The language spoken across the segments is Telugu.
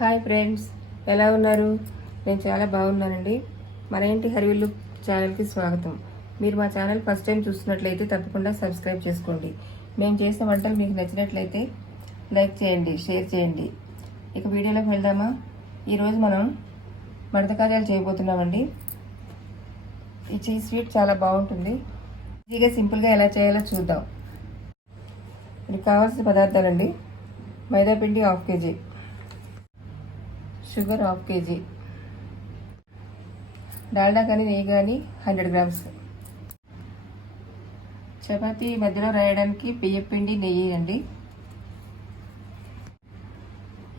హాయ్ ఫ్రెండ్స్, ఎలా ఉన్నారు? నేను చాలా బాగున్నానండి. మన ఇంటి హరివిల్లు ఛానల్కి స్వాగతం. మీరు మా ఛానల్ ఫస్ట్ టైం చూస్తున్నట్లయితే తప్పకుండా సబ్స్క్రైబ్ చేసుకోండి. మేము చేసిన వంటలు మీకు నచ్చినట్లయితే లైక్ చేయండి, షేర్ చేయండి. ఇక వీడియోలోకి వెళ్దామా? ఈరోజు మనం మడత కాజాలు చేయబోతున్నామండి. ఈ స్వీట్ చాలా బాగుంటుంది. ఈజీగా సింపుల్గా ఎలా చేయాలో చూద్దాం. ఇది కావాల్సిన పదార్థాలండి: మైదా పిండి 1/2 kg, షుగర్ 1/2 kg, డాల్డా కానీ నెయ్యి కానీ 100 grams, చపాతీ మధ్యలో రాయడానికి బియ్యం పిండి, నెయ్యి అండి,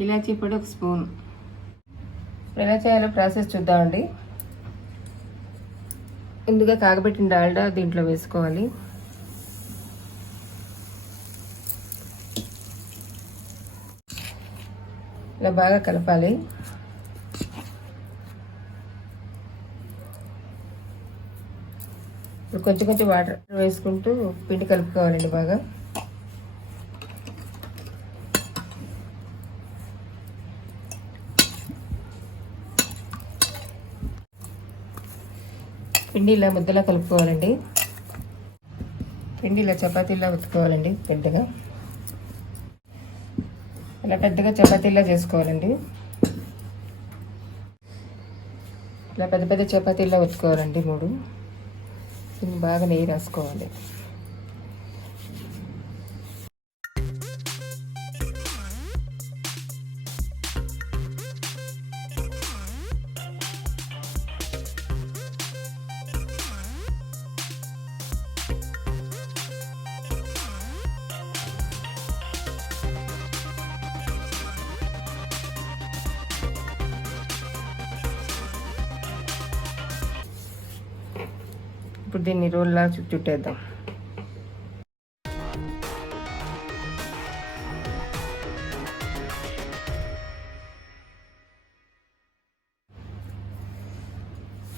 ఇలాచీ పొడి 1 స్పూన్. ఎలా చేయాలో ప్రాసెస్ చూద్దామండి. ముందుగా కాగబెట్టిన డాల్డా దీంట్లో వేసుకోవాలి. ఇలా బాగా కలపాలి. ఇప్పుడు కొంచెం కొంచెం వాటర్ వేసుకుంటూ పిండి కలుపుకోవాలండి బాగా. పిండి ఇలా ముద్దలా కలుపుకోవాలండి. పిండి ఇలా చపాతీలా ఉత్తుకోవాలండి. పెద్దగా చపాతీలా చేసుకోవాలండి. ఇలా పెద్ద చపాతీలా ఉత్తుకోవాలండి 3. దీన్ని బాగా నెయ్యి రాసుకోవాలి. ఇప్పుడు దీన్ని రోల్లా చుట్టేద్దాం.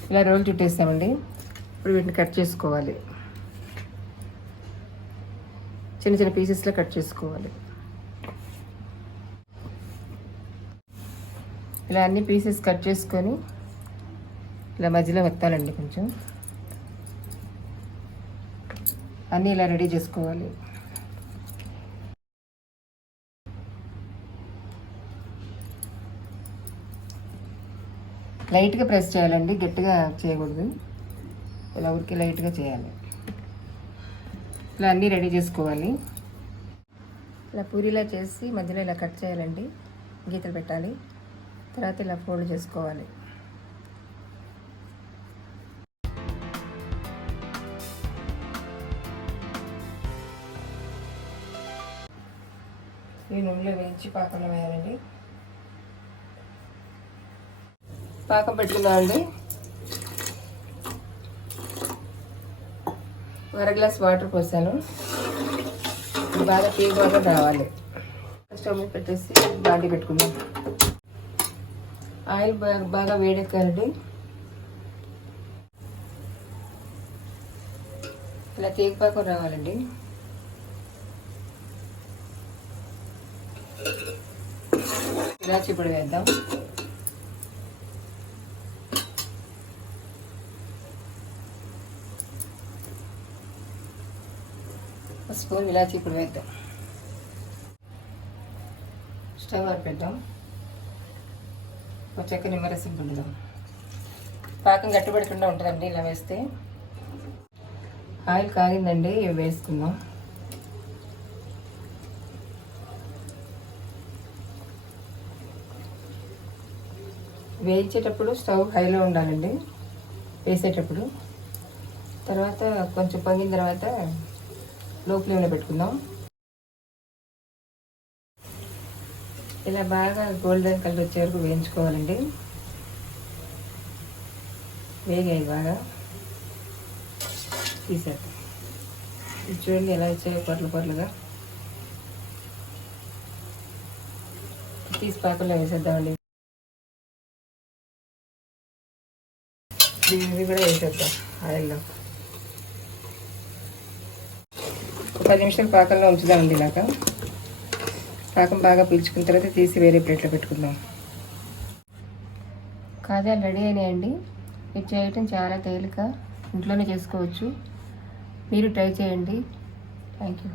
ఇలా రోల్ చుట్టేస్తామండి. ఇప్పుడు వీటిని కట్ చేసుకోవాలి. చిన్న చిన్న పీసెస్లో కట్ చేసుకోవాలి. ఇలా అన్ని పీసెస్ కట్ చేసుకొని ఇలా మధ్యలో వత్తాలండి. కొంచెం అన్నీ ఇలా రెడీ చేసుకోవాలి. లైట్గా ప్రెస్ చేయాలండి, గట్టిగా చేయకూడదు. ఇలా ఊరికి లైట్గా చేయాలి. ఇలా అన్నీ రెడీ చేసుకోవాలి. ఇలా పూరీలా చేసి మధ్యలో ఇలా కట్ చేయాలండి, గీతలు పెట్టాలి. తర్వాత ఇలా ఫోల్డ్ చేసుకోవాలి. ఈ నూనెలో వేయించి పాకంలో వేయాలండి. పాకం పెట్టుకుందామండి. 1 గ్లాస్ వాటర్ పోసాను. బాగా బాగా రావాలి. స్టవ్ పెట్టేసి బాండి పెట్టుకుందాం. ఆయిల్ బాగా వేడెక్కాలండి. ఇలా పాకం రావాలండి. ఇలాచీ పొడి వేద్దాం. స్పూన్ ఇలాచీ పొడి వేద్దాం. స్టవ్ ఆర్పేద్దాం. ఒక చెక్క నిమ్మరసం పిండుదాం. పాకం గట్టిపడకుండా ఉంటుందండి ఇలా వేస్తే. ఆయిల్ కాగిందండి, ఇవి వేసుకుందాం. వేయించేటప్పుడు స్టవ్ హైలో ఉండాలండి వేసేటప్పుడు. తర్వాత కొంచెం పొంగిన తర్వాత లో ఫ్లేమ్లో పెట్టుకుందాం. ఇలా బాగా గోల్డెన్ కలర్ వచ్చే వరకు వేయించుకోవాలండి. వేగాయి బాగా, తీసేద్దాం. చూడండి ఎలా వచ్చాయో పొరలుగా. తీసి పాకంలో వేసేద్దామండి. ఇవి కూడా వేసేద్దాం ఆయిల్లో. 10 నిమిషాలు పాకంలో ఉంచుదామండి. ఇలాగా పాకం బాగా పీల్చుకున్న తర్వాత తీసి వేరే ప్లేట్లో పెట్టుకుందాం. కాజాలు రెడీ అయినాయండి. ఇది చేయటం చాలా తేలిక, ఇంట్లోనే చేసుకోవచ్చు. మీరు ట్రై చేయండి. Thank you.